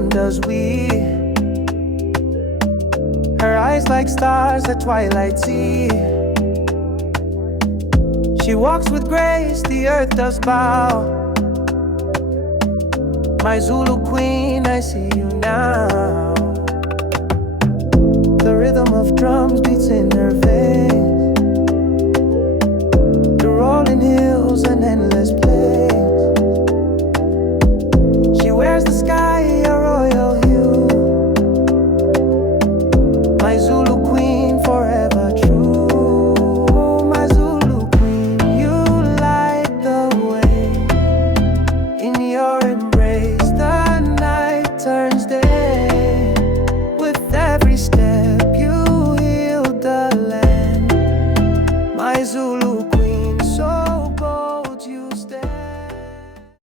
sun does we. Her eyes like stars at twilight see. She walks with grace, the earth does bow. My Zulu queen, I see you now. The rhythm of drums beats in her veins. The rolling hills, an endless place. She wears the sky a royal hue. My Zulu queen, forever true. My Zulu queen, you light the way. In your embrace, the night turns day. With every step, you heal the land. My Zulu